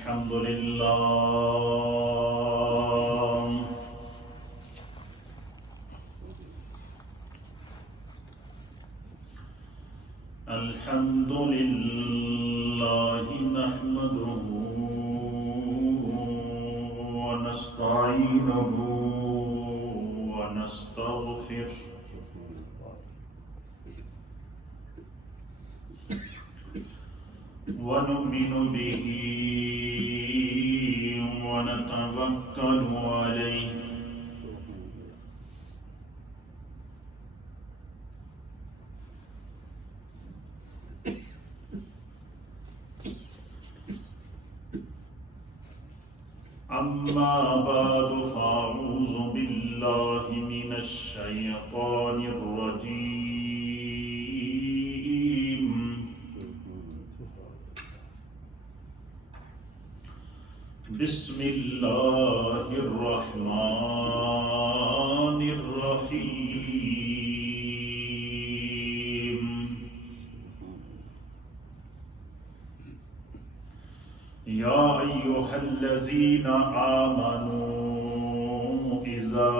الحمد لله الحمد لله نحمده ونستعينه ونستغفره ونؤمن به ونتوكل عليه أما بعد فأعوذ بالله من الشيطان الرجيم بسم الله الرحمن الرحيم يا أيها الذين آمنوا إذا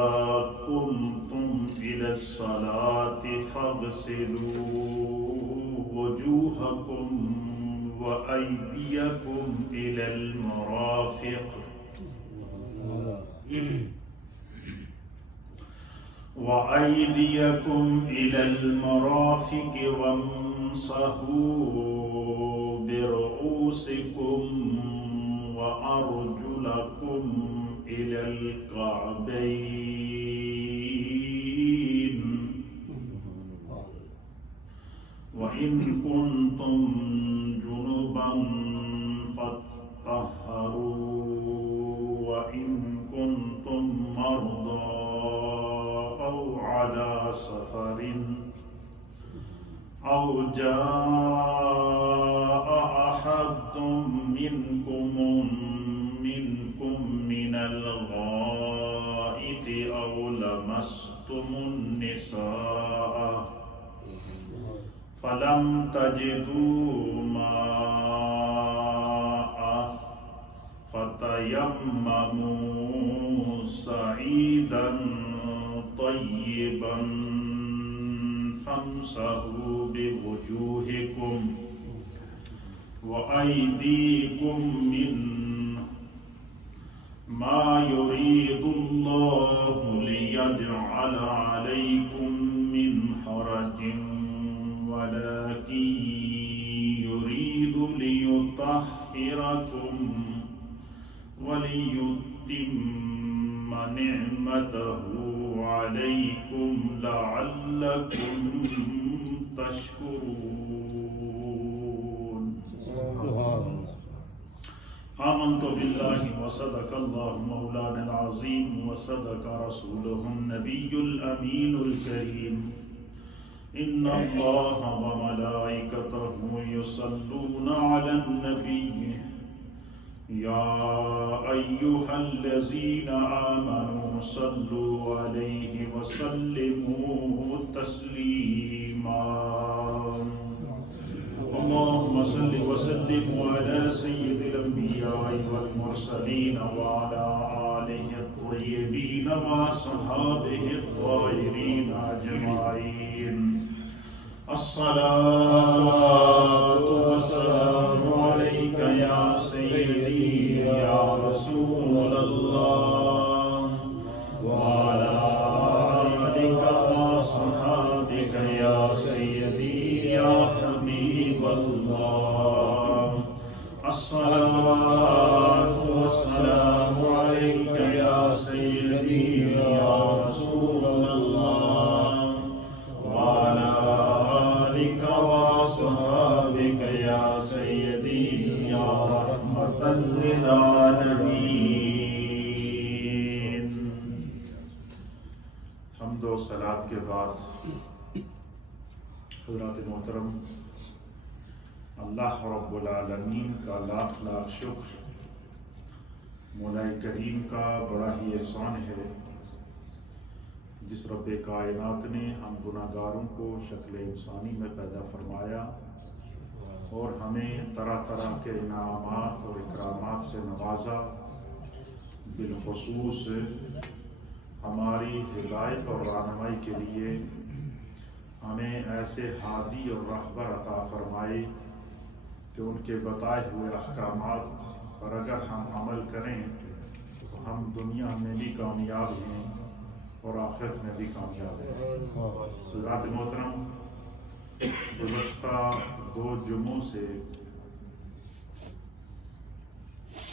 قمتم إلى الصلاة فاغسلوا وجوهكم وأيديكم إلى المرافق وامسحوا برؤوسكم وأرجلكم إلى الكعبين وإن كنتم جنبا فاطهروا وإن كنتم مرضى أو على سفر أو جاء أحد منكم من الغائط أو لمستم النساء فلم تجدوا ماء فتيمموا صعيدا طيبا فامسحوا بوجوهكم وأيديكم منه ما يريد الله ليجعل عليكم من حرج ولكن يريد ليطهركم وليتم نعمته عليكم لعلكم تشكرون. آمنت بالله وصدق الله مولانا العظيم وصدق رسوله النبي الأمين الكريم إن الله وملائكته يصلون على النبي يا أيها الذين آمنوا صلوا عليه وسلموا تسليما. اللهم صل وسلم على سيد الأنبياء والمرسلين وعلى آله الطيبين وأصحابه الطاهرين أجمعين. الصلاة والسلام عليك يا سيدي يا رسول الله وعلى آلك وصحابك يا سيدي يا حبيب الله. الصلاة والسلام عليك يا سيدي يا رسول الله وعلى آلك وصحابك يا سيدي يا رحمة للعالمين. حمد و صلاة کے بعد حضرات محترم، اللہ رب العالمین کا لاکھ لاکھ شکر، مولا کریم کا بڑا ہی احسان ہے جس رب کائنات نے ہم گناہگاروں کو شکل انسانی میں پیدا فرمایا اور ہمیں طرح طرح کے انعامات اور اکرامات سے نوازا، بالخصوص ہماری ہدایت اور رہنمائی کے لیے ہمیں ایسے ہادی اور رہبر عطا فرمائے کہ ان کے بتائے ہوئے احکامات پر اگر ہم عمل کریں تو ہم دنیا میں بھی کامیاب ہیں اور آخرت میں بھی کامیاب ہیں۔ حضرات محترم، گزشتہ 2 جمعوں سے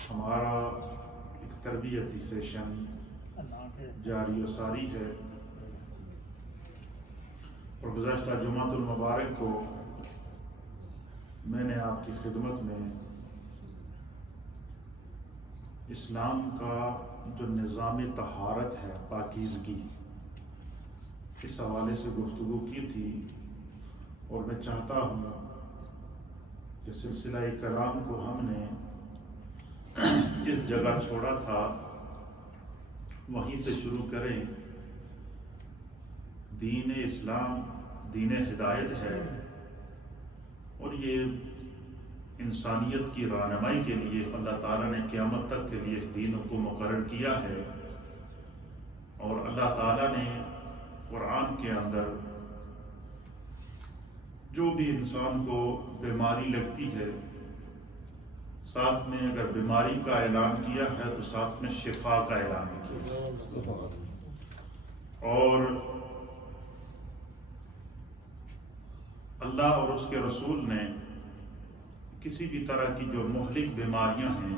ہمارا ایک تربیتی سیشن جاری و ساری ہے، اور گزشتہ جمعۃ المبارک کو میں نے آپ کی خدمت میں اسلام کا جو نظام طہارت ہے، پاکیزگی، اس حوالے سے گفتگو کی تھی، اور میں چاہتا ہوں کہ سلسلہ کلام کو ہم نے جس جگہ چھوڑا تھا وہیں سے شروع کریں۔ دین اسلام دین ہدایت ہے، اور یہ انسانیت کی رہنمائی کے لیے اللہ تعالیٰ نے قیامت تک کے لیے اس دین کو مقرر کیا ہے، اور اللہ تعالیٰ نے قرآن کے اندر جو بھی انسان کو بیماری لگتی ہے، ساتھ میں اگر بیماری کا اعلان کیا ہے تو ساتھ میں شفا کا اعلان بھی کیا، اور اللہ اور اس کے رسول نے کسی بھی طرح کی جو مہلک بیماریاں ہیں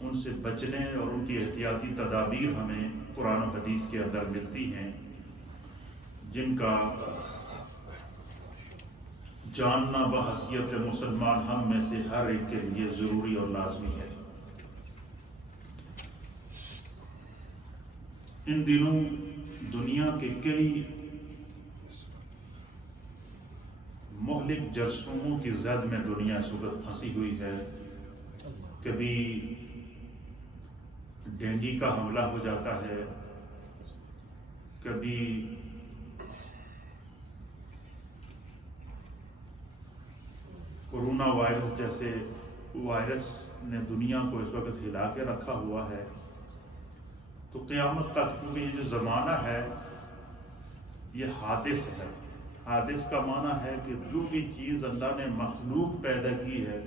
ان سے بچنے اور ان کی احتیاطی تدابیر ہمیں قرآن و حدیث کے اندر ملتی ہیں، جن کا جاننا بحیثیت مسلمان ہم میں سے ہر ایک کے لیے ضروری اور لازمی ہے۔ ان دنوں دنیا کے کئی مہلک جرثوموں کی زد میں دنیا اس وقت پھنسی ہوئی ہے۔ کبھی ڈینگی کا حملہ ہو جاتا ہے، کبھی کورونا وائرس جیسے وائرس نے دنیا کو اس وقت ہلا کے رکھا ہوا ہے۔ تو قیامت تک کیونکہ یہ جو زمانہ ہے یہ حادث ہے۔ حادث کا معنی ہے کہ جو بھی چیز اللہ نے مخلوق پیدا کی ہے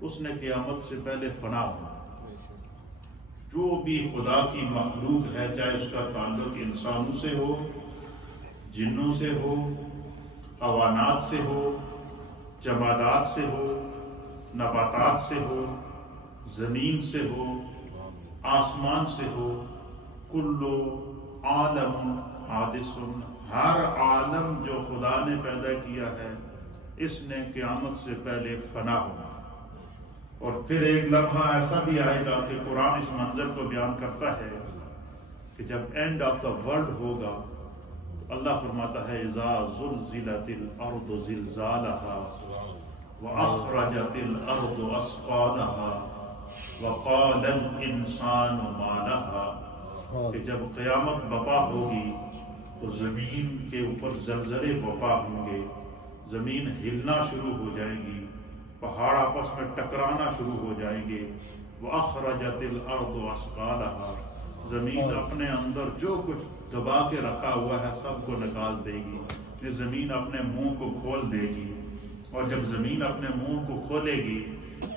اس نے قیامت سے پہلے فنا ہونا۔ جو بھی خدا کی مخلوق ہے، چاہے اس کا تعلق انسانوں سے ہو، جنوں سے ہو، حیوانات سے ہو، جمادات سے ہو، نباتات سے ہو، زمین سے ہو، آسمان سے ہو، کلو عالم حادث، ہر عالم جو خدا نے پیدا کیا ہے اس نے قیامت سے پہلے فنا ہونا۔ اور پھر ایک لمحہ ایسا بھی آئے گا کہ قرآن اس منظر کو بیان کرتا ہے کہ جب اینڈ آف دا ورلڈ ہوگا تو اللہ فرماتا ہے اذا زلزلت الارض زلزالها واخرجت الارض اثقالها وقال الانسان ما لها، کہ جب قیامت برپا ہوگی تو زمین کے اوپر زلزلے برپا ہوں گے، زمین ہلنا شروع ہو جائے گی، پہاڑ آپس میں ٹکرانا شروع ہو جائیں گے۔ وَأَخْرَجَتِ الْأَرْضُ أَثْقَالَهَا، زمین اپنے اندر جو کچھ دبا کے رکھا ہوا ہے سب کو نکال دے گی۔ یہ زمین اپنے منہ کو کھول دے گی، اور جب زمین اپنے منہ کو کھولے گی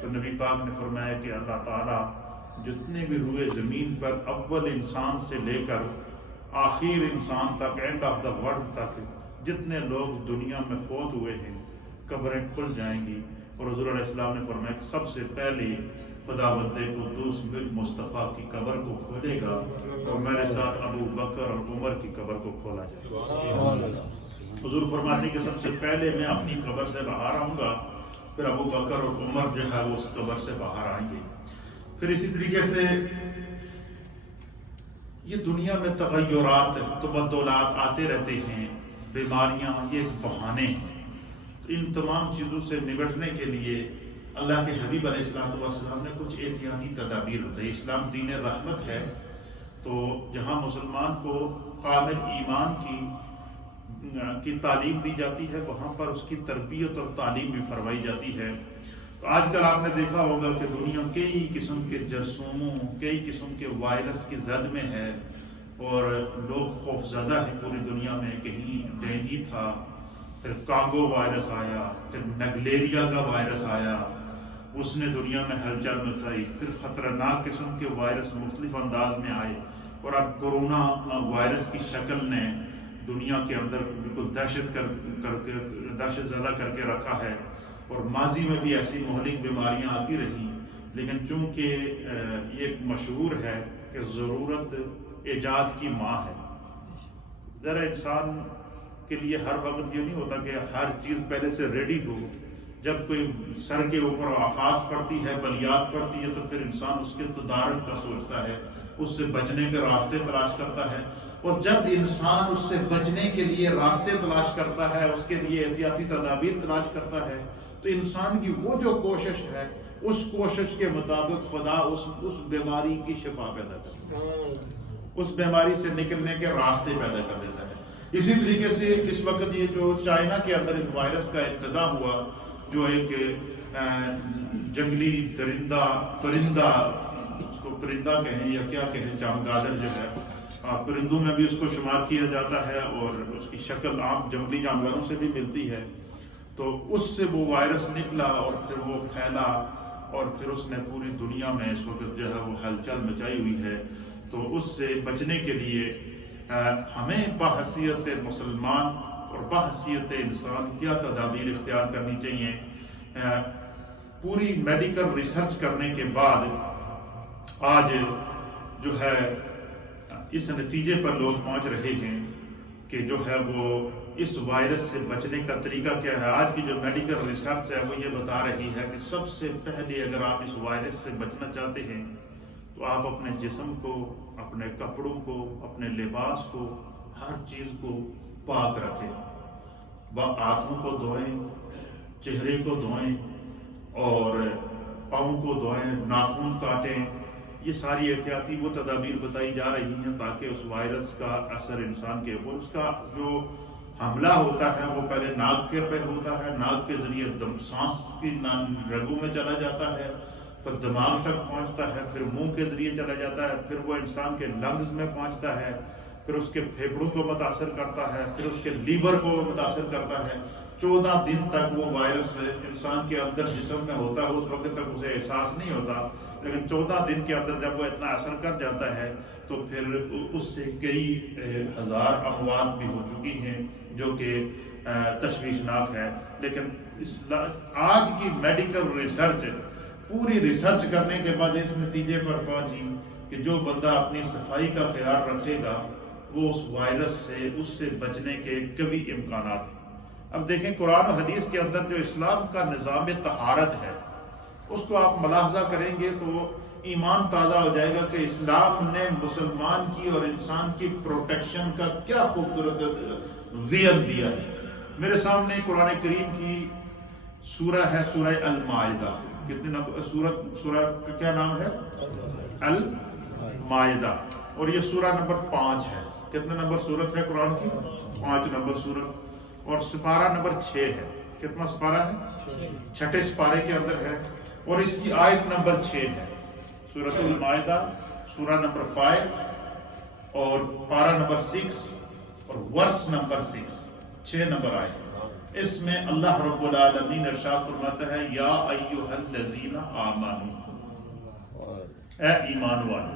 تو نبی پاک نے فرمایا کہ اللہ تعالیٰ جتنے بھی روئے زمین پر اول انسان سے لے کر آخر انسان تک، اینڈ آف دا ورلڈ تک جتنے لوگ دنیا میں فوت ہوئے ہیں، قبریں کھل جائیں گی، اور حضور علیہ السلام نے فرمایا کہ سب سے پہلے خداوند قدوس مصطفیٰ کی قبر کو کھولے گا، اور میرے ساتھ ابو بکر اور عمر کی قبر کو کھولا جائے گا۔ حضور فرماتے ہیں کہ سب سے پہلے میں اپنی قبر سے باہر آؤں گا، پھر ابو بکر اور عمر جو ہے وہ اس قبر سے باہر آئیں گے۔ پھر اسی طریقے سے یہ دنیا میں تغیرات، تبدلات آتے رہتے ہیں، بیماریاں یہ ایک بہانے ہیں۔ ان تمام چیزوں سے نمٹنے کے لیے اللہ کے حبیب علیہ السلام نے کچھ احتیاطی تدابیر بتائی۔ اسلام دین رحمت ہے، تو جہاں مسلمان کو کامل ایمان کی کی تعلیم دی جاتی ہے، وہاں پر اس کی تربیت اور تعلیم بھی فرمائی جاتی ہے۔ تو آج کل آپ نے دیکھا ہوگا کہ دنیا کئی قسم کے جرثوموں، کئی قسم کے وائرس کی زد میں ہے، اور لوگ خوف زدہ ہیں پوری دنیا میں۔ کہیں ڈینگی تھا، پھر کانگو وائرس آیا، پھر نگلیریا کا وائرس آیا، اس نے دنیا میں ہلچل مچائی، پھر خطرناک قسم کے وائرس مختلف انداز میں آئے، اور اب کورونا وائرس کی شکل نے دنیا کے اندر بالکل دہشت زدہ کر کے رکھا ہے۔ اور ماضی میں بھی ایسی مہلک بیماریاں آتی رہیں، لیکن چونکہ یہ ایک مشہور ہے کہ ضرورت ایجاد کی ماں ہے۔ ذرا انسان کے لیے ہر وقت یہ نہیں ہوتا کہ ہر چیز پہلے سے ریڈی ہو۔ جب کوئی سر کے اوپر آفات پڑتی ہے، بلیات پڑتی ہے، تو پھر انسان اس کے تدارک کا سوچتا ہے، اس سے بچنے کے راستے تلاش کرتا ہے۔ اور جب انسان اس سے بچنے کے لیے راستے تلاش کرتا ہے، اس کے لیے احتیاطی تدابیر تلاش کرتا ہے، تو انسان کی وہ جو کوشش ہے، اس کوشش کے مطابق خدا اس بیماری کی شفا پیدا کرتا ہے، اس بیماری سے نکلنے کے راستے پیدا کر دیتا ہے۔ اسی طریقے سے اس وقت یہ جو چائنا کے اندر اس وائرس کا ابتدا ہوا، جو ایک جنگلی پرندہ، اس کو پرندہ کہیں یا کیا کہیں، چمگادڑ جو ہے، پرندوں میں بھی اس کو شمار کیا جاتا ہے، اور اس کی شکل عام جنگلی جانوروں سے بھی ملتی ہے۔ تو اس سے وہ وائرس نکلا، اور پھر وہ پھیلا، اور پھر اس نے پوری دنیا میں اس وقت جو ہے وہ ہلچل مچائی ہوئی ہے۔ تو اس سے بچنے کے لیے ہمیں بحیثیت مسلمان اور بحیثیت انسان کیا تدابیر اختیار کرنی چاہیے۔ پوری میڈیکل ریسرچ کرنے کے بعد آج جو ہے اس نتیجے پر لوگ پہنچ رہے ہیں کہ جو ہے وہ اس وائرس سے بچنے کا طریقہ کیا ہے۔ آج کی جو میڈیکل ریسرچ ہے وہ یہ بتا رہی ہے کہ سب سے پہلے اگر آپ اس وائرس سے بچنا چاہتے ہیں تو آپ اپنے جسم کو، اپنے کپڑوں کو، اپنے لباس کو، ہر چیز کو پاک رکھیں۔ ہاتھوں کو دھوئیں، چہرے کو دھوئیں، اور پاؤں کو دھوئیں، ناخن کاٹیں۔ یہ ساری احتیاطی وہ تدابیر بتائی جا رہی ہیں تاکہ اس وائرس کا اثر انسان کے اوپر، اس کا جو حملہ ہوتا ہے وہ پہلے ناک کے پہ ہوتا ہے، ناک کے ذریعے سانس کی رگوں میں چلا جاتا ہے، پھر دماغ تک پہنچتا ہے، پھر منہ کے ذریعے چلا جاتا ہے، پھر وہ انسان کے لنگز میں پہنچتا ہے، پھر اس کے پھیپھڑوں کو متاثر کرتا ہے، پھر اس کے لیور کو متاثر کرتا ہے۔ 14 دن تک وہ وائرس انسان کے اندر جسم میں ہوتا ہے، اس وقت تک اسے احساس نہیں ہوتا، لیکن 14 دن کے اندر جب وہ اتنا اثر کر جاتا ہے تو پھر اس سے کئی ہزار اموات بھی ہو چکی ہیں، جو کہ تشویشناک ہے۔ لیکن آج کی میڈیکل ریسرچ پوری ریسرچ کرنے کے بعد اس نتیجے پر پہنچی کہ جو بندہ اپنی صفائی کا خیال رکھے گا وہ اس وائرس سے، اس سے بچنے کے قوی امکانات ہیں۔ اب دیکھیں قرآن و حدیث کے اندر جو اسلام کا نظام طہارت ہے، اس کو آپ ملاحظہ کریں گے تو ایمان تازہ ہو جائے گا کہ اسلام نے مسلمان کی اور انسان کی پروٹیکشن کا کیا خوبصورت ویژن دیا ہے۔ میرے سامنے قرآن کریم کی سورہ ہے، سورہ المائدہ۔ کتنے نمبر سورہ کا کیا نام ہے؟ المائدہ، اور یہ سورہ نمبر 5 ہے۔ کتنے نمبر سورت ہے قرآن کی؟ 5 نمبر سورت، اور سپارہ نمبر 6 ہے۔ کتنا سپارہ ہے؟ 6 سپارے کے اندر ہے، اور اس کی آیت نمبر 6 ہے۔ سورۃ المائدہ سورہ نمبر 5 اور پارہ نمبر 6 اور ورس نمبر 6 نمبر آیت۔ اس میں اللہ رب العالمین ارشاد فرماتا ہے، یا ایھا الذین آمنوا، اے ایمان والو،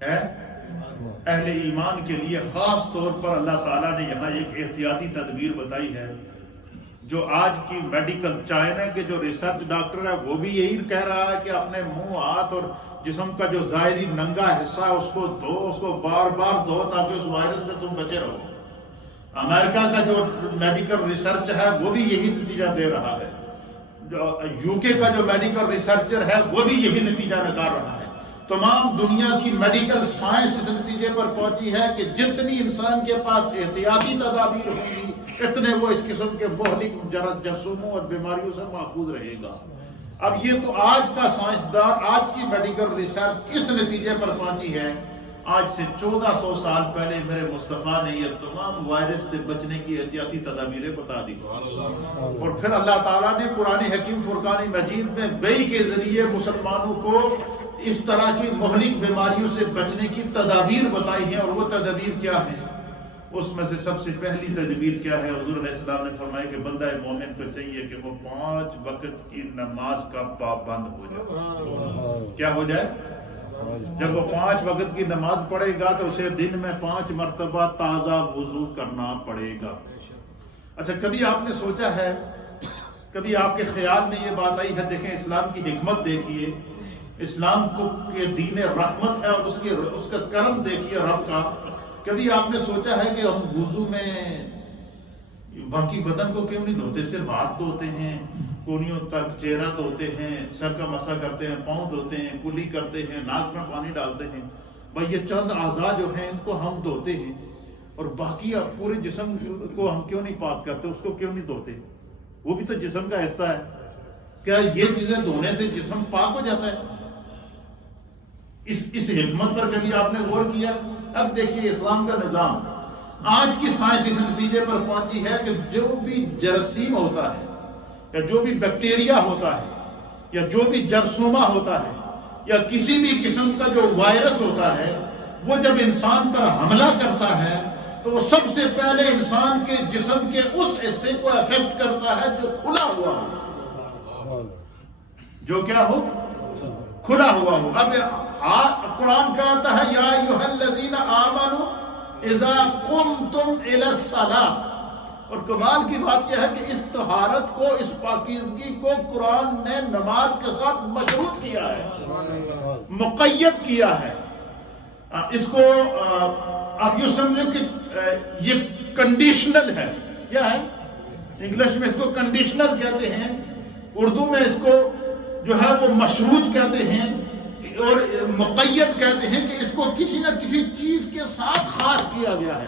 اے اہل ایمان کے لیے خاص طور پر اللہ تعالیٰ نے یہاں ایک احتیاطی تدبیر بتائی ہے، جو آج کی میڈیکل چائنا کے جو ریسرچ ڈاکٹر ہے وہ بھی یہی کہہ رہا ہے کہ اپنے منہ، ہاتھ اور جسم کا جو ظاہری ننگا حصہ ہے اس کو دھو، اس کو بار بار دھو تاکہ اس وائرس سے تم بچے رہو۔ امریکہ کا جو میڈیکل ریسرچ ہے وہ بھی یہی نتیجہ دے رہا ہے، UK کا جو میڈیکل ریسرچر ہے وہ بھی یہی نتیجہ نکال رہا ہے۔ تمام دنیا کی میڈیکل سائنس اس نتیجے پر پہنچی ہے کہ جتنی انسان کے پاس احتیاطی تدابیر ہوں گی اتنے وہ اس قسم کے مہلک جرثوموں اور بیماریوں سے محفوظ رہے گا۔ اب یہ تو آج کا سائنسدان، آج کی میڈیکل ریسرچ اس نتیجے پر پہنچی ہے آج سے 1400 سال پہلے میرے مصطفیٰ نے یہ تمام وائرس سے بچنے کی احتیاطی تدابیریں بتا دی، اور پھر اللہ تعالیٰ نے قرآن حکیم فرقان مجید میں وحی کے ذریعے مسلمانوں کو اس طرح کی مہلک بیماریوں سے بچنے کی تدابیر بتائی ہیں۔ اور وہ تدابیر کیا ہیں؟ اس میں سے سب سے پہلی تدبیر کیا ہے؟ حضور علیہ السلام نے فرمایا کہ بندہ مومن کو چاہیے کہ وہ 5 وقت کی نماز کا پابند ہو جائے۔ کیا ہو جائے؟ جب وہ 5 وقت کی نماز پڑھے گا تو اسے دن میں 5 مرتبہ تازہ وضو کرنا پڑے گا۔ اچھا، کبھی آپ نے سوچا ہے، کبھی آپ کے خیال میں یہ بات آئی ہے؟ دیکھیں اسلام کی حکمت دیکھیے، اسلام کو کہ دین رحمت ہے، اور اس کا کرم دیکھیے رب کا۔ کبھی آپ نے سوچا ہے کہ ہم وضو میں باقی بدن کو کیوں نہیں دھوتے؟ صرف ہاتھ دھوتے ہیں، کونیوں تک چہرہ دھوتے ہیں، سر کا مسح کرتے ہیں، پاؤں دھوتے ہیں، کلی کرتے ہیں، ناک میں پانی ڈالتے ہیں۔ بھائی یہ چند اعضاء جو ہیں ان کو ہم دھوتے ہیں، اور باقی پورے جسم کو ہم کیوں نہیں پاک کرتے؟ اس کو کیوں نہیں دھوتے؟ وہ بھی تو جسم کا حصہ ہے۔ کیا یہ چیزیں دھونے سے جسم پاک ہو جاتا ہے؟ اس حکمت پر کبھی آپ نے غور کیا؟ اب دیکھیے اسلام کا نظام، آج کی سائنس اس نتیجے پر پہنچی ہے کہ جو بھی جراثیم ہوتا ہے، یا جو بھی بیکٹیریا ہوتا ہے، یا جو بھی جرثومہ ہوتا ہے، یا کسی بھی قسم کا جو وائرس ہوتا ہے، وہ جب انسان پر حملہ کرتا ہے تو وہ سب سے پہلے انسان کے جسم کے اس حصے کو افیکٹ کرتا ہے جو کھلا ہوا ہو، جو کیا ہو؟ کھلا ہوا ہو۔ اب قرآن کہتا ہے یا ایھا الذین آمنوا اذا قمتم الی الصلاۃ، اور کمال کی بات کیا ہے کہ اس طہارت کو، اس پاکیزگی کو قرآن نے نماز کے ساتھ مشروط کیا ہے، مقید کیا ہے۔ اس کو آپ یوں سمجھیں کہ یہ کنڈیشنل ہے۔ کیا ہے؟ انگلش میں اس کو کنڈیشنل کہتے ہیں، اردو میں اس کو جو ہے وہ مشروط کہتے ہیں، اور مقید کہتے ہیں کہ اس کو کسی نہ کسی چیز کے ساتھ خاص کیا گیا ہے۔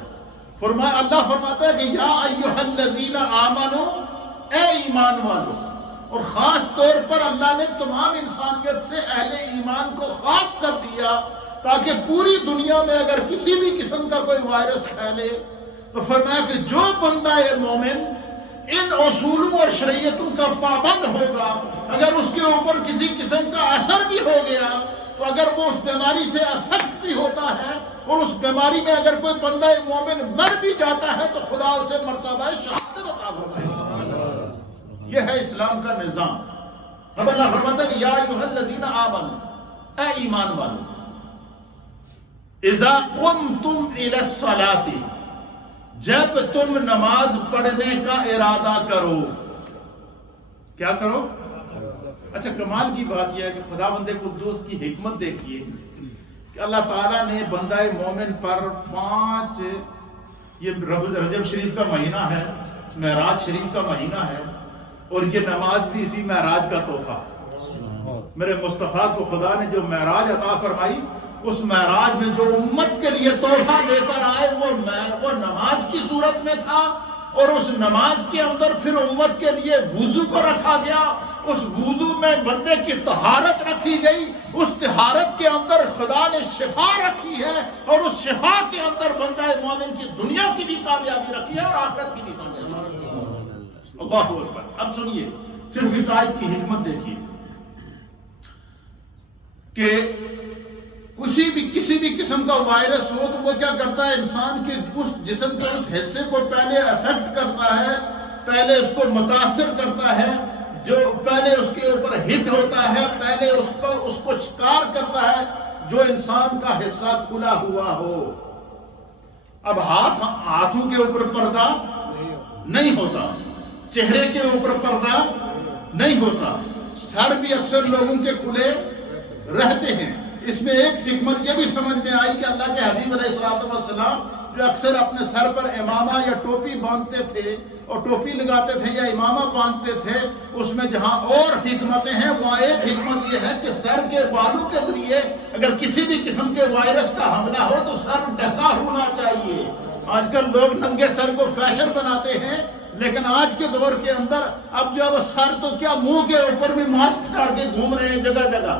فرمایا، اللہ فرماتا ہے کہ یا ایھا الذین آمنو، اے ایمان والو، اور خاص طور پر اللہ نے تمام انسانیت سے اہل ایمان کو خاص کر دیا تاکہ پوری دنیا میں اگر کسی بھی قسم کا کوئی وائرس پھیلے تو فرمایا کہ جو بندہ مومن ان اصولوں اور شریعتوں کا پابند ہوگا، اگر اس کے اوپر کسی قسم کا اثر بھی ہو گیا تو اگر وہ اس بیماری سے افیکٹ بھی ہوتا ہے، اور اس بیماری میں اگر کوئی بندہ مومن مر بھی جاتا ہے تو خدا اسے مرتبہ شہادت عطا فرمائے۔ یہ ہے اسلام کا نظام۔ اب اللہ فرماتا ہے کہ یا ایھا الذین آمنوا، اے ایمان والو، اذا قمتم الی الصلاۃ، جب تم نماز پڑھنے کا ارادہ کرو۔ کیا کرو؟ اچھا، کمال کی بات یہ ہے کہ خداوند قدوس کی حکمت دیکھیے کہ اللہ تعالیٰ نے بندہ مومن پر 5، یہ رجب شریف کا مہینہ ہے، معراج شریف کا مہینہ ہے، اور یہ نماز بھی اسی معراج کا تحفہ ہے۔ میرے مصطفیٰ کو خدا نے جو معراج عطا فرمائی، اس معراج میں جو امت کے لیے تحفہ لے کر آئے وہ نماز کی صورت میں تھا، اور اس نماز کے اندر پھر امت کے لیے وضو کو رکھا گیا، اس وضو میں بندے کی طہارت رکھی گئی، اس طہارت کے اندر خدا نے شفا رکھی ہے، اور اس شفا کے اندر بندہ مومن کی دنیا کی بھی کامیابی رکھی ہے اور آخرت کی بھی کامیابی رکھی ہے۔ اللہ اکبر۔ اب سنیے، صرف اس آیت کی حکمت دیکھیے کہ کسی بھی قسم کا وائرس ہو تو وہ کیا کرتا ہے؟ انسان کے اس جسم کے اس حصے کو پہلے افیکٹ کرتا ہے، پہلے اس کو متاثر کرتا ہے، جو پہلے اس کے اوپر ہٹ ہوتا ہے، پہلے اس کو شکار کرتا ہے جو انسان کا حصہ کھلا ہوا ہو۔ اب ہاتھوں کے اوپر پردہ نہیں ہوتا، چہرے کے اوپر پردہ نہیں ہوتا، سر بھی اکثر لوگوں کے کھلے رہتے ہیں۔ اس میں ایک حکمت یہ بھی سمجھ میں آئی کہ اللہ کے حبیب علیہ السلام جو اکثر اپنے سر پر امامہ یا ٹوپی باندھتے تھے اور ٹوپی لگاتے تھے یا امامہ باندھتے تھے، اس میں جہاں اور حکمتیں ہیں وہاں ایک حکمت یہ ہے کہ سر کے بالوں کے ذریعے اگر کسی بھی قسم کے وائرس کا حملہ ہو تو سر ڈھکا ہونا چاہیے۔ آج کل لوگ ننگے سر کو فیشن بناتے ہیں، لیکن آج کے دور کے اندر اب جب سر تو کیا منہ کے اوپر بھی ماسک چڑھ کے گھوم رہے ہیں جگہ جگہ۔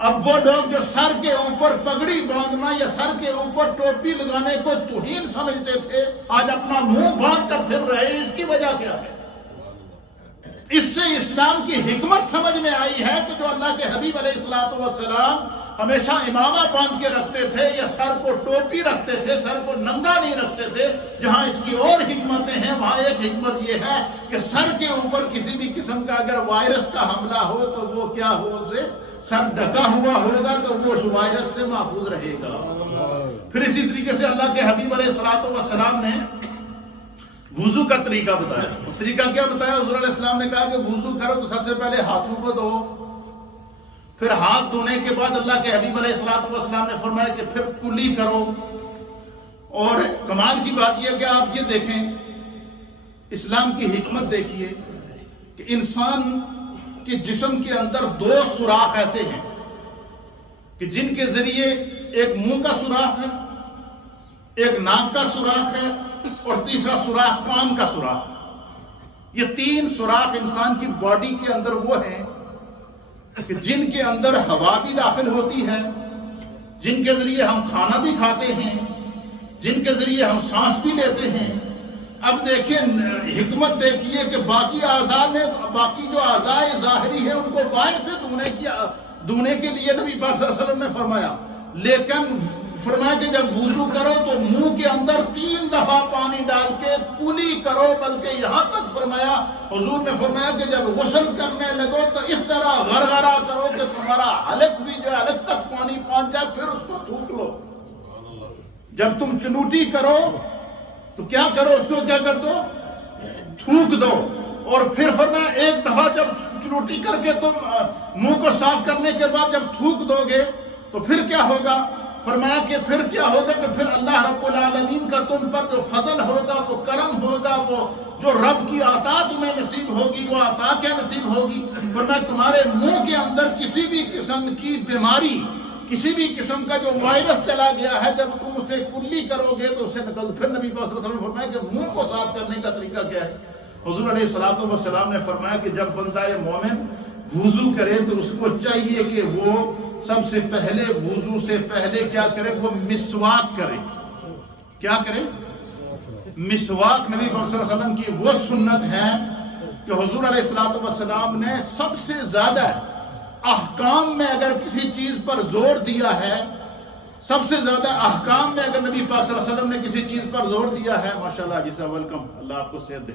اب وہ لوگ جو سر کے اوپر پگڑی باندھنا یا سر کے اوپر ٹوپی لگانے کو توہین سمجھتے تھے، آج اپنا منہ باندھ کر پھر رہے ہیں، اس کی وجہ کیا ہے؟ اس سے اسلام کی حکمت سمجھ میں آئی ہے کہ جو اللہ کے حبیب علیہ السلام ہمیشہ امامہ باندھ کے رکھتے تھے یا سر کو ٹوپی رکھتے تھے، سر کو ننگا نہیں رکھتے تھے، جہاں اس کی اور حکمتیں ہیں وہاں ایک حکمت یہ ہے کہ سر کے اوپر کسی بھی قسم کا اگر وائرس کا حملہ ہو تو وہ کیا ہو، اسے سر ڈھکا ہوا ہوگا تو وہ اس وائرس سے محفوظ رہے گا۔ پھر اسی طریقے سے اللہ کے حبیب علیہ السلام نے وضو کا طریقہ بتایا۔ طریقہ کیا بتایا؟ حضور علیہ السلام نے کہا کہ وضو کرو تو سب سے پہلے ہاتھوں کو دھو، پھر ہاتھ دھونے کے بعد اللہ کے حبیب علیہ السلام نے فرمایا کہ پھر کلی کرو۔ اور کمال کی بات یہ کہ آپ یہ دیکھیں، اسلام کی حکمت دیکھیے کہ انسان کے جسم کے اندر دو سوراخ ایسے ہیں کہ جن کے ذریعے ایک منہ کا سوراخ ہے، ایک ناک کا سوراخ ہے، اور تیسرا سوراخ کان کا سوراخ ہے۔ یہ تین سوراخ انسان کی باڈی کے اندر وہ ہیں کہ جن کے اندر ہوا بھی داخل ہوتی ہے، جن کے ذریعے ہم کھانا بھی کھاتے ہیں، جن کے ذریعے ہم سانس بھی لیتے ہیں۔ اب دیکھیں حکمت دیکھیے کہ باقی اعضاء میں، باقی جو اعضاء ظاہری ہیں ان کو باہر سے دھونے کے لیے نبی پاک صلی اللہ علیہ وسلم نے فرمایا، لیکن فرمایا کہ جب وضو کرو تو منہ کے اندر 3 دفعہ پانی ڈال کے کلی کرو، بلکہ یہاں تک فرمایا، حضور نے فرمایا کہ جب غسل کرنے لگو تو اس طرح غرغرہ کرو کہ تمہارا حلق بھی جو حلق تک پانی پہنچ جائے، پھر اس کو تھوک لو۔ جب تم چلوٹی کرو تو کیا کرو، اس کو کیا کر دو، تھوک دو۔ اور پھر فرمایا ایک دفعہ جب چلوٹی کر کے تم منہ کو صاف کرنے کے بعد جب تھوک دو گے تو پھر کیا ہوگا؟ فرمایا کہ پھر کیا ہوگا کہ پھر اللہ رب العالمین کا تم پر جو فضل ہوگا، وہ کرم ہوگا، وہ جو رب کی عطا تمہیں نصیب ہوگی، وہ عطا کیا نصیب ہوگی؟ فرمایا تمہارے منہ کے اندر کسی بھی قسم کی بیماری، کسی بھی قسم کا جو وائرس چلا گیا ہے، جب تم اسے کلی کرو گے تو اسے نکل۔ پھر نبی صلی اللہ علیہ وسلم نے فرمایا کہ منہ کو صاف کرنے کا طریقہ کیا ہے؟ حضور علیہ السلام نے فرمایا کہ جب بندہ مومن وضو کرے تو اس کو چاہیے کہ وہ سب سے پہلے وضو سے پہلے کیا کرے، وہ مسواک کرے۔ کیا کرے؟ مسواک نبی صلی اللہ علیہ وسلم کی وہ سنت ہے کہ حضور علیہ السلام نے سب سے زیادہ احکام میں اگر کسی چیز پر زور دیا ہے، سب سے زیادہ احکام میں اگر نبی پاک صلی اللہ علیہ وسلم نے کسی چیز پر زور دیا ہے، ماشاءاللہ جیسا ویلکم، اللہ آپ کو صحت دے،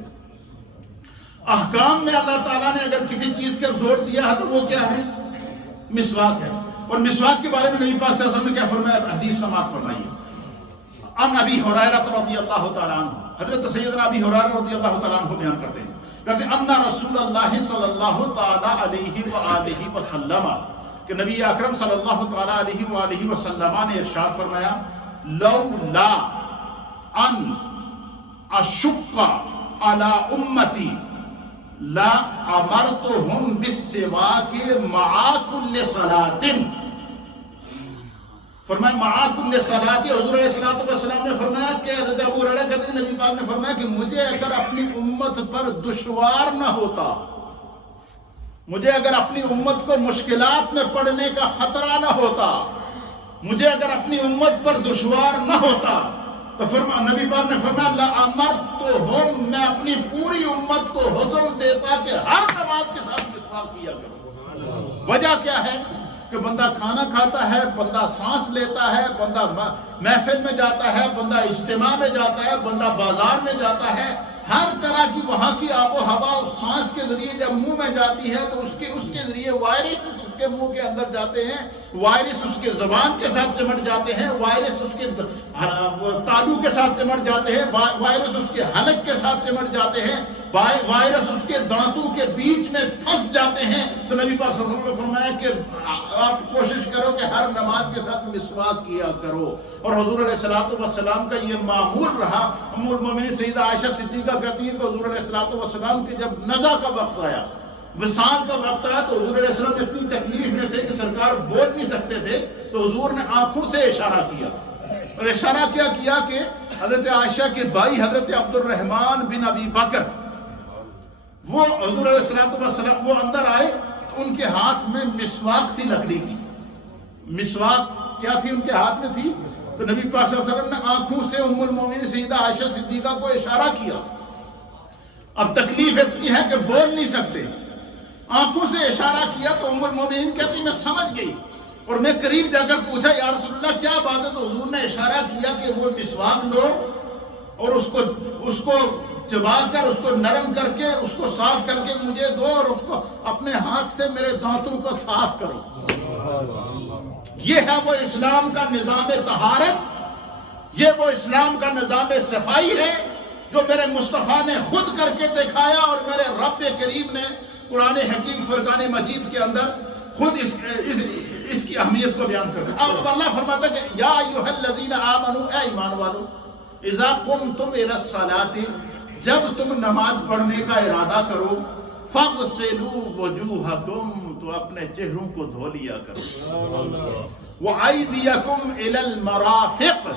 احکام میں اللہ تعالیٰ نے اگر کسی چیز کا زور دیا ہے تو وہ کیا ہے؟ مسواک ہے۔ اور مسواک کے بارے میں نبی پاک صلی اللہ علیہ وسلم نے کیا فرمایا؟ حدیث سماعت فرمائیے۔ عن ابی ہریرہ رضی اللہ تعالیٰ عنہ، حضرت سیدنا ابی ہریرہ رضی اللہ تعالیٰ عنہ بیان کرتے ہیں، کہتے ہیں ان رسول اللہ صلی اللہ تعالیٰ علیہ وآلہ وسلم، کہ نبی اکرم صلی اللہ تعالیٰ علیہ وآلہ وسلم نے ارشاد فرمایا، لولا ان اشق علی امتی لا امرتهم بالسواک مع کل صلاۃ۔ فرمایا مع کل صلاۃ، حضور علیہ السلام نے فرمایا کہ حضرت ابو ہریرہ کہتے ہیں نبی پاک نے فرمایا کہ مجھے اگر اپنی امت پر دشوار نہ ہوتا، مجھے اگر اپنی امت کو مشکلات میں پڑنے کا خطرہ نہ ہوتا، مجھے اگر اپنی امت پر دشوار نہ ہوتا تو نبی پاک نے فرمایا لَأَمَرْتُهُمْ، میں اپنی پوری امت کو حکم دیتا کہ ہر نماز کے ساتھ مسواک کیا کرو۔ وجہ کیا ہے کہ بندہ کھانا کھاتا ہے، بندہ سانس لیتا ہے، بندہ محفل میں جاتا ہے، بندہ اجتماع میں جاتا ہے، بندہ بازار میں جاتا ہے، ہر طرح کی وہاں کی آب و ہوا اس سانس کے ذریعے جب منہ میں جاتی ہے تو اس کے ذریعے وائرس اس کے منہ کے اندر جاتے ہیں، وائرس اس کے زبان کے ساتھ چمٹ جاتے ہیں، وائرس اس کے تالو کے ساتھ چمٹ جاتے ہیں، وائرس اس کے حلق کے ساتھ چمٹ جاتے ہیں، وائرس اس کے دانتوں کے بیچ میں پھنس جاتے ہیں۔ تو نبی پاک صلی اللہ علیہ وسلم نے فرمایا کہ آپ کوشش کرو کہ ہر نماز کے ساتھ مسواک کیا کرو۔ اور حضور علیہ السلام کا یہ معمول رہا۔ ام المومنین سیدہ عائشہ صدیقہ کہتی ہیں کہ حضور علیہ السلام کے جب نزع کا وقت آیا، وصال کا وقت آیا، تو حضور علیہ السلام اتنی تکلیف میں تھے کہ سرکار بول نہیں سکتے تھے، تو حضور نے آنکھوں سے اشارہ کیا، اور اشارہ کیا کہ حضرت عائشہ کے بھائی حضرت عبد الرحمن بن ابی بکر، وہ حضور علیہ السلام وہ اندر آئے تو ان کے ہاتھ میں مسواک تھی لکڑی کی، مسواک کیا تھی ان کے ہاتھ میں تھی، تو نبی پاک صلی اللہ علیہ وسلم نے آنکھوں سے ام المومنین سیدہ عائشہ صدیقہ کو اشارہ کیا. اب تکلیف اتنی ہے کہ بول نہیں سکتے، آنکھوں سے اشارہ کیا تو ام المومنین کہتی میں سمجھ گئی، اور میں قریب جا کر پوچھا یا رسول اللہ کیا بات ہے، تو حضور نے اشارہ کیا کہ وہ مسواک لو اور اس کو چبا کر، اس کو نرم کر کے، اس کو صاف کر کے مجھے دو، اور اس کو اپنے ہاتھ سے میرے دانتوں کو صاف کرو. یہ ہے وہ اسلام کا نظام طہارت، یہ وہ اسلام کا نظام صفائی ہے جو میرے مصطفیٰ نے خود کر کے دکھایا، اور میرے رب کریم نے قرآن حکیم فرقان مجید کے اندر خود اس کی اہمیت کو بیان فرمایا. اب اللہ فرماتا ہے کہ یا ایھا الذین آمنوا، اے ایمان والو، اذا قمتم الی الصلاۃ، جب تم نماز پڑھنے کا ارادہ کرو، فاغسلوا وجوہکم، تو اپنے چہروں کو دھو لیا کرو، وایدیکم الی المرافق،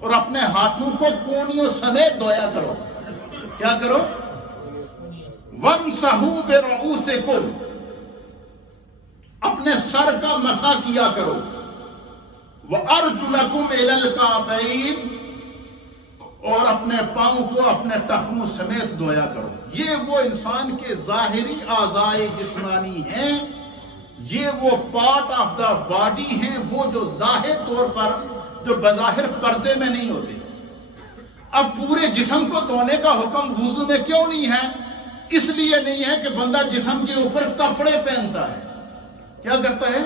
اور اپنے ہاتھوں کو کونیوں سمیت دھویا کرو. کیا کرو؟ وامسحوا برؤوسکم، اپنے سر کا مسح کیا کرو، وارجلکم الی الکعبین، اور اپنے پاؤں کو اپنے ٹخنوں سمیت دھویا کرو. یہ وہ انسان کے ظاہری اعضائے جسمانی ہیں، یہ وہ پارٹ آف دا باڈی ہیں، وہ جو ظاہر طور پر، جو بظاہر پردے میں نہیں ہوتے. اب پورے جسم کو دھونے کا حکم وضو میں کیوں نہیں ہے؟ اس لیے نہیں ہے کہ بندہ جسم کے اوپر کپڑے پہنتا ہے، کیا کرتا ہے،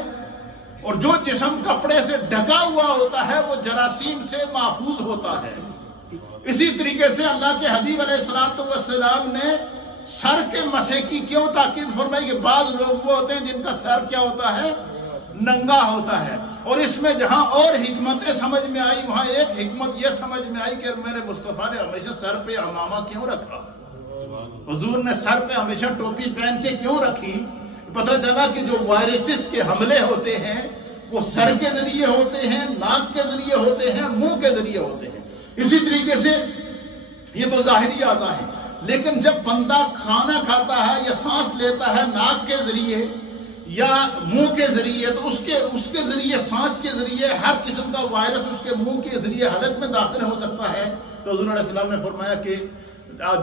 اور جو جسم کپڑے سے ڈھکا ہوا ہوتا ہے وہ جراثیم سے محفوظ ہوتا ہے. اسی طریقے سے اللہ کے حبیب علیہ السلام نے سر کے مسح کی کیوں تاکید فرمائی کہ بعض لوگ وہ ہوتے ہیں جن کا سر کیا ہوتا ہے، ننگا ہوتا ہے. اور اس میں جہاں اور حکمتیں سمجھ میں آئی، وہاں ایک حکمت یہ سمجھ میں آئی کہ میرے مصطفیٰ نے ہمیشہ سر پہ عمامہ کیوں رکھا، حضور نے سر پہ ہمیشہ ٹوپی پہن کے کیوں رکھی. پتہ چلا کہ جو وائرسز کے حملے ہوتے ہیں وہ سر کے ذریعے ہوتے ہیں، ناک کے ذریعے ہوتے ہیں، منہ کے ذریعے ہوتے ہیں. اسی طریقے سے یہ تو ظاہری اعضاء ہیں، لیکن جب بندہ کھانا کھاتا ہے یا سانس لیتا ہے ناک کے ذریعے یا منہ کے ذریعے، تو اس کے ذریعے، سانس کے ذریعے ہر قسم کا وائرس اس کے منہ کے ذریعے حلق میں داخل ہو سکتا ہے. تو حضور علیہ السلام نے فرمایا کہ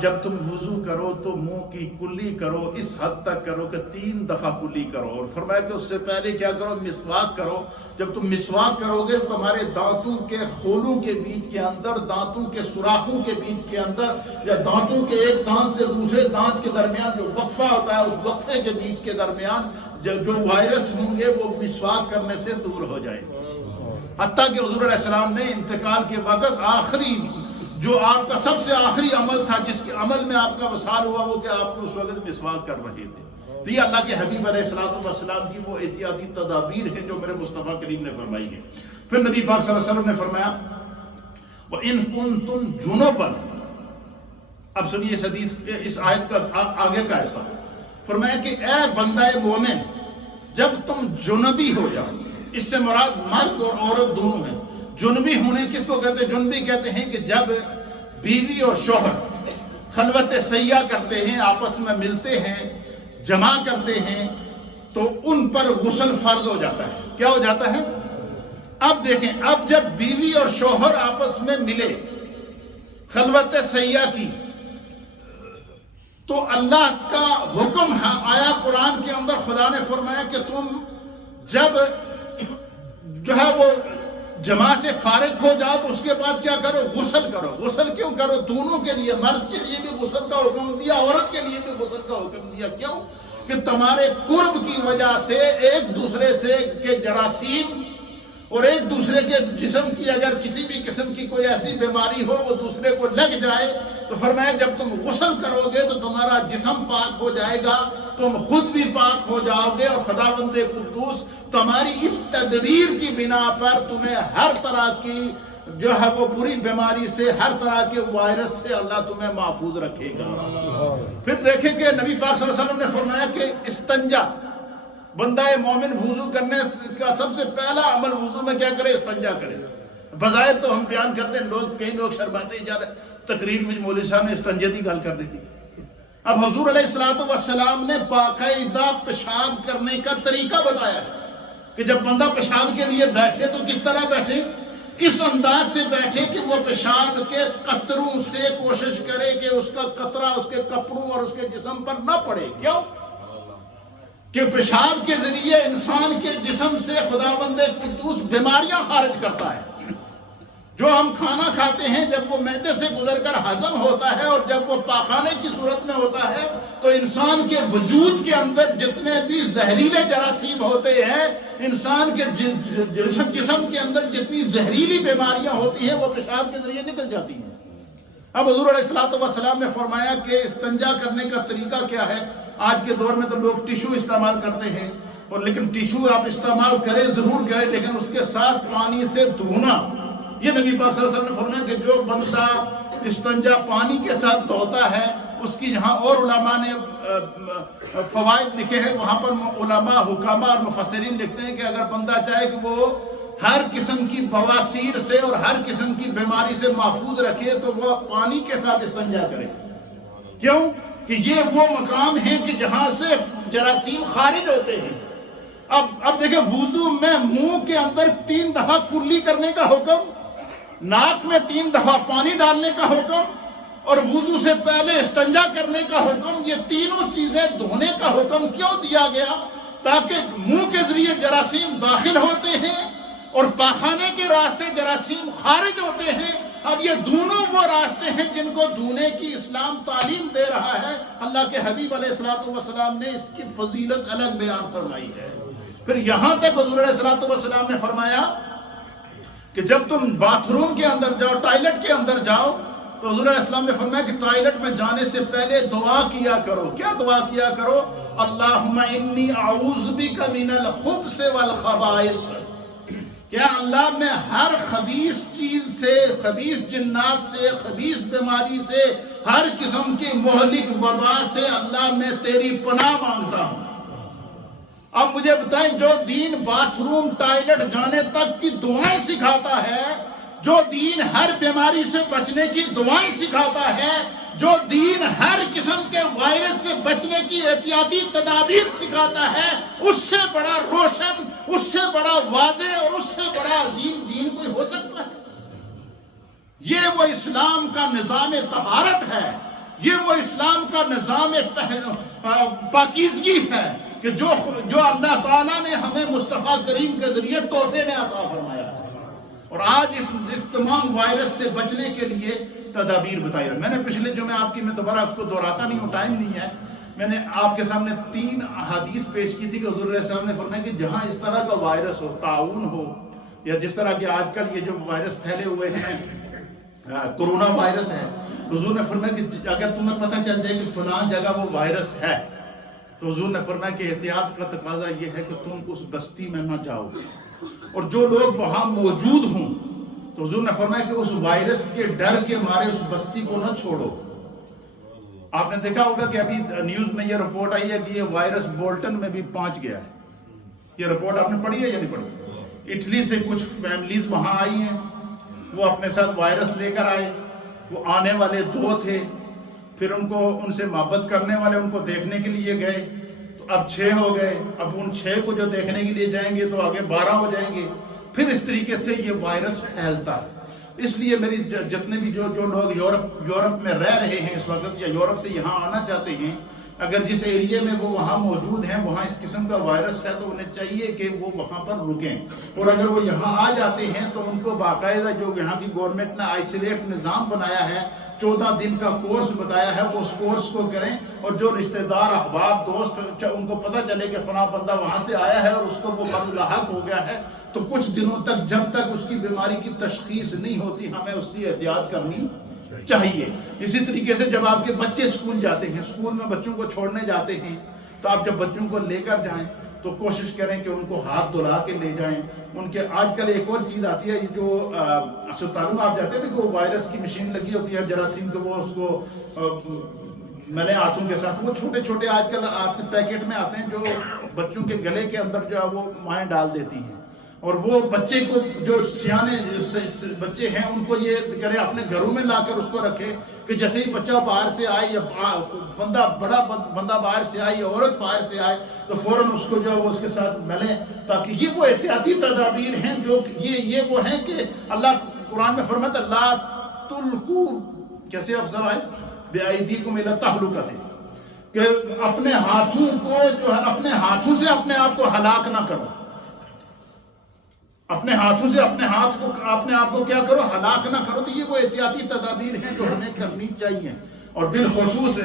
جب تم وضو کرو تو منہ کی کلی کرو، اس حد تک کرو کہ 3 دفعہ کلی کرو، اور فرمایا کہ اس سے پہلے کیا کرو، مسواک کرو. جب تم مسواک کرو گے تو تمہارے دانتوں کے خولوں کے بیچ کے اندر، دانتوں کے سوراخوں کے بیچ کے اندر، یا دانتوں کے ایک دانت سے دوسرے دانت کے درمیان جو وقفہ ہوتا ہے، اس وقفے کے بیچ کے درمیان جو وائرس ہوں گے وہ مسواک کرنے سے دور ہو جائیں گے. حتیٰ کہ حضور علیہ السلام نے انتقال کے وقت آخری جو آپ کا سب سے آخری عمل تھا، جس کے عمل میں آپ کا وصال ہوا، وہ کہ آپ اس وقت مسواک کر رہے تھے. تو یہ اللہ کے حبیب علیہ السلام کی وہ احتیاطی تدابیر ہیں جو میرے مصطفیٰ کریم نے فرمائی ہے. پھر نبی پاک صلی اللہ علیہ وسلم نے فرمایا وَإِن كُنتُمْ جُنُبًا، اب سنیے اس حدیث، اس آیت کا آگے کا حصہ. فرمایا کہ اے بندہ مومن، جب تم جنبی ہو جاؤ، اس سے مراد مرد اور عورت دونوں ہیں. جنبی ہونے کس کو کہتے ہیں؟ جنبی کہتے ہیں کہ جب بیوی اور شوہر خلوت سیاح کرتے ہیں، آپس میں ملتے ہیں، جمع کرتے ہیں، تو ان پر غسل فرض ہو جاتا ہے. کیا ہو جاتا ہے؟ اب دیکھیں، اب جب بیوی اور شوہر آپس میں ملے، خلوت سیاح کی، تو اللہ کا حکم آیا قرآن کے اندر. خدا نے فرمایا کہ تم جب جو ہے وہ جماع سے فارغ ہو جاؤ تو اس کے بعد کیا کرو؟ غسل کرو. غسل کیوں کرو؟ دونوں کے لیے، مرد کے لیے بھی غسل کا حکم دیا، عورت کے لیے بھی غسل کا حکم دیا. کیوں؟ کہ تمہارے قرب کی وجہ سے ایک دوسرے سے کے جراثیم اور ایک دوسرے کے جسم کی اگر کسی بھی قسم کی کوئی ایسی بیماری ہو وہ دوسرے کو لگ جائے، تو فرمایا جب تم غسل کرو گے تو تمہارا جسم پاک ہو جائے گا، تم خود بھی پاک ہو جاؤ گے، اور خداوند قدوس تمہاری اس تدبیر کی بنا پر تمہیں ہر طرح کی جو ہے وہ بری بیماری سے، ہر طرح کے وائرس سے اللہ تمہیں محفوظ رکھے گا. پھر دیکھیں کہ نبی پاک صلی اللہ علیہ وسلم نے فرمایا کہ استنجا، بندہ مومن وضو کرنے کا سب سے پہلا عمل وضو میں کیا کرے؟ استنجا کرے. بظاہر تو ہم بیان کرتے ہیں، کئی لوگ شرماتے ہی جا رہے، تقریر میں مولوی صاحب نے استنجے کی گل کر دی تھی. اب حضور علیہ السلام نے باقاعدہ پیشاب کرنے کا طریقہ بتایا ہے. کہ جب بندہ پیشاب کے لیے بیٹھے تو کس طرح بیٹھے؟ اس انداز سے بیٹھے کہ وہ پیشاب کے قطروں سے کوشش کرے کہ اس کا قطرہ اس کے کپڑوں اور اس کے جسم پر نہ پڑے. کیوں؟ کہ پیشاب کے ذریعے انسان کے جسم سے خداوند قدوس بیماریاں خارج کرتا ہے. جو ہم کھانا کھاتے ہیں جب وہ معدے سے گزر کر ہضم ہوتا ہے اور جب وہ پاخانے کی صورت میں ہوتا ہے تو انسان کے وجود کے اندر جتنے بھی زہریلے جراثیم ہوتے ہیں، انسان کے جسم کے اندر جتنی زہریلی بیماریاں ہوتی ہیں وہ پیشاب کے ذریعے نکل جاتی ہیں. اب حضور علیہ الصلوۃ والسلام نے فرمایا کہ استنجا کرنے کا طریقہ کیا ہے. آج کے دور میں تو لوگ ٹیشو استعمال کرتے ہیں، اور لیکن ٹیشو آپ استعمال کریں ضرور کریں، لیکن اس کے ساتھ پانی سے دھونا. یہ نبی پاک صلی اللہ علیہ وسلم نے فرمایا کہ جو بندہ استنجا پانی کے ساتھ دھوتا ہے، اس کی جہاں اور علماء نے فوائد لکھے ہیں وہاں پر علماء، حکامہ اور مفسرین لکھتے ہیں کہ اگر بندہ چاہے کہ وہ ہر قسم کی بواسیر سے اور ہر قسم کی بیماری سے محفوظ رکھے تو وہ پانی کے ساتھ استنجا کرے. کیوں؟ کہ یہ وہ مقام ہے کہ جہاں سے جراثیم خارج ہوتے ہیں. اب دیکھیں، وضو میں منہ کے اندر 3 دفعہ کلی کرنے کا حکم، ناک میں 3 دفعہ پانی ڈالنے کا حکم، اور وضو سے پہلے استنجا کرنے کا حکم. یہ تینوں چیزیں دھونے کا حکم کیوں دیا گیا؟ تاکہ منہ کے ذریعے جراثیم داخل ہوتے ہیں اور پاخانے کے راستے جراثیم خارج ہوتے ہیں. اب یہ دونوں وہ راستے ہیں جن کو دھونے کی اسلام تعلیم دے رہا ہے. اللہ کے حبیب علیہ الصلوۃ والسلام نے اس کی فضیلت الگ بیان فرمائی ہے. پھر یہاں تک حضور علیہ الصلوۃ والسلام نے فرمایا کہ جب تم باتھ روم کے اندر جاؤ، ٹوائلٹ کے اندر جاؤ، تو حضور علیہ السلام نے فرمایا کہ ٹوائلٹ میں جانے سے پہلے دعا کیا کرو. کیا دعا کیا کرو؟ اللہم انی اعوذ بک من الخبث والخبائث. کیا اللہ میں ہر خبیث چیز سے، خبیث جنات سے، خبیث بیماری سے، ہر قسم کی مہلک وبا سے اللہ میں تیری پناہ مانگتا ہوں. اب مجھے بتائیں، جو دین باتھ روم ٹوائلٹ جانے تک کی دعائیں سکھاتا ہے، جو دین ہر بیماری سے بچنے کی دعائیں سکھاتا ہے، جو دین ہر قسم کے وائرس سے بچنے کی احتیاطی تدابیر سکھاتا ہے، اس سے بڑا روشن، اس سے بڑا واضح اور اس سے بڑا عظیم دین کوئی ہو سکتا ہے؟ یہ وہ اسلام کا نظام طہارت ہے، یہ وہ اسلام کا نظام پاکیزگی ہے کہ جو اللہ تعالیٰ نے ہمیں مصطفیٰ کریم کے ذریعے تحفے میں عطا فرمایا ہے. اور آج اس تمام وائرس سے بچنے کے لیے تدابیر بتائی. میں نے پچھلے جمعے آپ کی، میں دوبارہ اس کو دہراتا نہیں ہوں، ٹائم نہیں ہے، میں نے آپ کے سامنے 3 احادیث پیش کی تھی کہ حضور علیہ السلام نے فرمایا کہ جہاں اس طرح کا وائرس ہو، طاعون ہو، یا جس طرح کہ آج کل یہ جو وائرس پھیلے ہوئے ہیں کرونا وائرس ہے، حضور نے فرمایا کہ اگر تمہیں پتہ چل جائے کہ فلاں جگہ وہ وائرس ہے تو حضور نے فرمایا کہ احتیاط کا تقاضا یہ ہے کہ تم اس بستی میں نہ جاؤ، اور جو لوگ وہاں موجود ہوں تو حضور نے فرمایا کہ اس وائرس کے ڈر کے مارے اس بستی کو نہ چھوڑو. آپ نے دیکھا ہوگا کہ ابھی نیوز میں یہ رپورٹ آئی ہے کہ یہ وائرس بولٹن میں بھی پہنچ گیا ہے. یہ رپورٹ آپ نے پڑھی ہے یا نہیں پڑھی؟ اٹلی سے کچھ فیملیز وہاں آئی ہیں، وہ اپنے ساتھ وائرس لے کر آئے. وہ آنے والے 2 تھے، پھر ان سے محبت کرنے والے ان کو دیکھنے کے لیے گئے، تو اب 6 ہو گئے. اب ان 6 کو جو دیکھنے کے لیے جائیں گے تو آگے 12 ہو جائیں گے. پھر اس طریقے سے یہ وائرس پھیلتا ہے. اس لیے میری جتنے بھی جو لوگ یورپ میں رہ رہے ہیں اس وقت، یا یورپ سے یہاں آنا چاہتے ہیں، اگر جس ایریے میں وہ وہاں موجود ہیں وہاں اس قسم کا وائرس ہے تو انہیں چاہیے کہ وہ وہاں پر رکیں. اور اگر وہ یہاں آ جاتے ہیں تو ان کو باقاعدہ جو یہاں کی گورنمنٹ نے آئسولیٹ نظام بنایا ہے، 14 دن کا کورس بتایا ہے، وہ اس کورس کو کریں. اور جو رشتہ دار، احباب، دوست ان کو پتہ چلے کہ فلاں بندہ وہاں سے آیا ہے اور اس کو وہ مرض لاحق ہو گیا ہے، تو کچھ دنوں تک جب تک اس کی بیماری کی تشخیص نہیں ہوتی ہمیں اس سے احتیاط کرنی چاہیے. اسی طریقے سے جب آپ کے بچے اسکول جاتے ہیں، اسکول میں بچوں کو چھوڑنے جاتے ہیں، تو آپ جب بچوں کو لے کر جائیں تو کوشش کریں کہ ان کو ہاتھ دھلا کے لے جائیں. ان کے آج کل ایک اور چیز آتی ہے، جو اسپتالوں میں آپ جاتے ہیں کہ وہ وائرس کی مشین لگی ہوتی ہے جراثیم کے، وہ اس کو میں نے ہاتھوں کے ساتھ، وہ چھوٹے چھوٹے آج کل پیکٹ میں آتے ہیں جو بچوں کے گلے کے اندر جو ہے وہ مائیں ڈال دیتی ہیں. اور وہ بچے کو جو سیانے بچے ہیں ان کو یہ کرے اپنے گھروں میں لا کر اس کو رکھے کہ جیسے ہی بچہ باہر سے آئے یا بڑا بندہ باہر سے آئے یا عورت باہر سے آئے تو فوراً اس کو جو ہے وہ اس کے ساتھ ملیں، تاکہ یہ وہ احتیاطی تدابیر ہیں جو یہ وہ ہیں کہ اللہ قرآن میں فرماتا ہے لا تلقوا، کیسے افضل آئے بِأَيْدِيكُمْ إِلَى التَّهْلُكَةِ، کہ اپنے ہاتھوں کو جو ہے اپنے ہاتھوں سے اپنے آپ کو ہلاک نہ کرو، اپنے ہاتھوں سے اپنے آپ کو کیا کرو، ہلاک نہ کرو۔ تو یہ وہ احتیاطی تدابیر ہیں جو ہمیں کرنی چاہیے، اور بالخصوص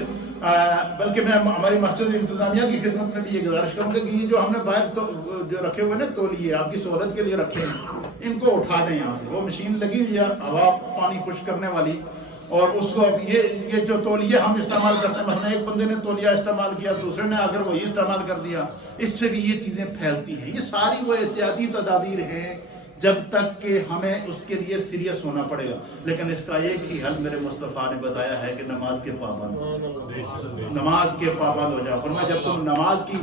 بلکہ میں ہماری مسجد انتظامیہ کی خدمت میں بھی یہ گزارش کروں گا کہ یہ جو ہم نے باہر جو رکھے ہوئے نا تولیے آپ کی سہولت کے لیے رکھے ہیں، ان کو اٹھا دیں یہاں سے، وہ مشین لگی ہوئی ہے ہوا پانی خشک کرنے والی، اور اس کو یہ جو تولیے ہم استعمال کرتے ہیں، مثلا ایک بندے نے تولیہ استعمال کیا، دوسرے نے اگر وہی استعمال کر دیا، اس سے بھی یہ چیزیں پھیلتی ہیں۔ یہ ساری وہ احتیاطی تدابیر ہیں جب تک کہ ہمیں اس کے لیے سیریس ہونا پڑے گا، لیکن اس کا ایک ہی حل میرے مصطفیٰ نے بتایا ہے کہ نماز کے پابند ہو جاؤ۔ فرمایا جب تم نماز کی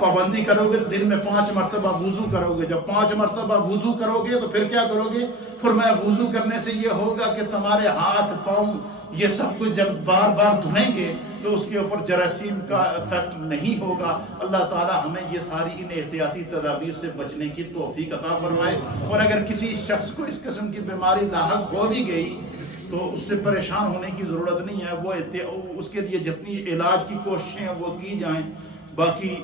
پابندی کرو گے دن میں 5 مرتبہ وضو کرو گے، جب 5 مرتبہ وضو کرو گے تو پھر کیا کرو گے؟ فرمایا وضو کرنے سے یہ ہوگا کہ تمہارے ہاتھ پاؤں یہ سب کچھ جب بار بار دھویں گے تو اس کے اوپر جراثیم کا ایفیکٹ نہیں ہوگا۔ اللہ تعالی ہمیں یہ ساری ان احتیاطی تدابیر سے بچنے کی توفیق عطا فرمائے، اور اگر کسی شخص کو اس قسم کی بیماری لاحق ہو بھی گئی تو اس سے پریشان ہونے کی ضرورت نہیں ہے، وہ اس کے لیے جتنی علاج کی کوششیں ہیں وہ کی جائیں، باقی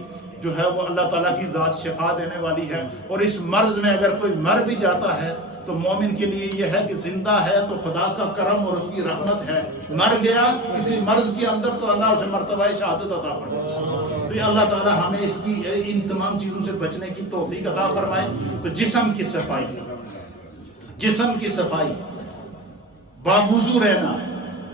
جو ہے وہ اللہ تعالیٰ کی ذات شفا دینے والی ہے۔ اور اس مرض میں اگر کوئی مر بھی جاتا ہے تو مومن کے لیے یہ ہے کہ زندہ ہے تو خدا کا کرم اور اس کی رحمت ہے، مر گیا کسی مرض کے اندر تو اللہ اسے مرتبہ شہادت عطا فرمائے۔ تو یہ اللہ تعالیٰ ہمیں اس کی ان تمام چیزوں سے بچنے کی توفیق عطا فرمائے۔ تو جسم کی صفائی، باوضو رہنا،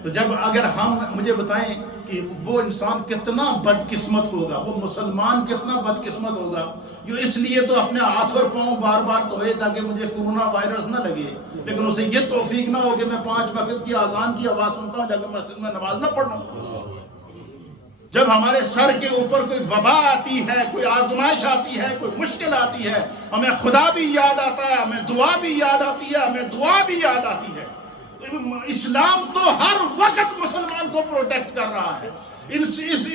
تو جب اگر ہم مجھے بتائیں کہ وہ انسان کتنا بدقسمت ہوگا، وہ مسلمان کتنا بدقسمت ہوگا جو اس لیے تو اپنے ہاتھ اور پاؤں بار بار دھوئے تاکہ مجھے کورونا وائرس نہ لگے، لیکن اسے یہ توفیق نہ ہو کہ میں 5 وقت کی اذان کی آواز سنتا ہوں جا کے مسجد میں نماز نہ پڑھوں۔ جب ہمارے سر کے اوپر کوئی وبا آتی ہے، کوئی آزمائش آتی ہے، کوئی مشکل آتی ہے، ہمیں خدا بھی یاد آتا ہے، ہمیں دعا بھی یاد آتی ہے، ہمیں دعا بھی یاد آتی ہے۔ اسلام تو ہر وقت مسلمان کو پروٹیکٹ کر رہا ہے،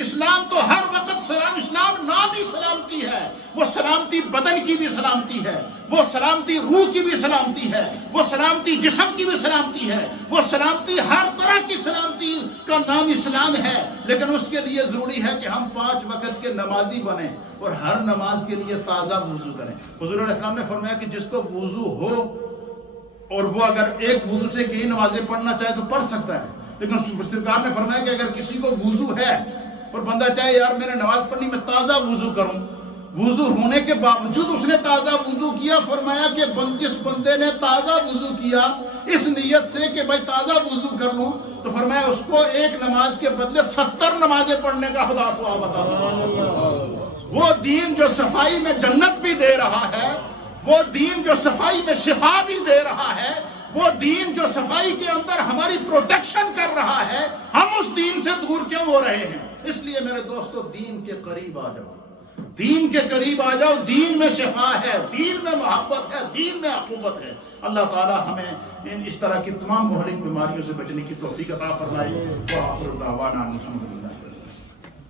اسلام تو ہر وقت اسلام نام ہی سلامتی ہے، وہ سلامتی بدن کی بھی سلامتی ہے، وہ سلامتی روح کی بھی سلامتی ہے، وہ سلامتی جسم کی بھی سلامتی ہے، وہ سلامتی ہر طرح کی سلامتی کا نام اسلام ہے۔ لیکن اس کے لیے ضروری ہے کہ ہم 5 وقت کے نمازی بنیں اور ہر نماز کے لیے تازہ وضو کریں۔ حضور علیہ السلام نے فرمایا کہ جس کو وضو ہو اور وہ اگر ایک وضو سے کئی نمازیں پڑھنا چاہے تو پڑھ سکتا ہے، لیکن سرکار نے فرمایا کہ اگر کسی کو وضو ہے اور بندہ چاہے یار میں نے نماز پڑھنی میں تازہ وضو کروں، وضو ہونے کے باوجود اس نے تازہ وضو کیا، فرمایا کہ جس بندے نے تازہ وضو کیا اس نیت سے کہ بھائی تازہ وضو کر لوں، تو فرمایا اس کو ایک نماز کے بدلے 70 نمازیں پڑھنے کا خدا ثواب عطا فرمائے۔ وہ دین جو صفائی میں جنت بھی دے رہا ہے، وہ دین جو صفائی میں شفا بھی دے رہا ہے، وہ دین جو صفائی کے اندر ہماری پروٹیکشن کر رہا ہے، ہم اس دین سے دور کیوں ہو رہے ہیں؟ اس لیے میرے دوستو دین کے قریب آ جاؤ، دین کے قریب آ جاؤ، دین میں شفا ہے، دین میں محبت ہے، دین میں اخوت ہے۔ اللہ تعالی ہمیں اس طرح کی تمام مہلک بیماریوں سے بچنے کی توفیق عطا فرمائے۔ وآخر دعوانا الحمدللہ۔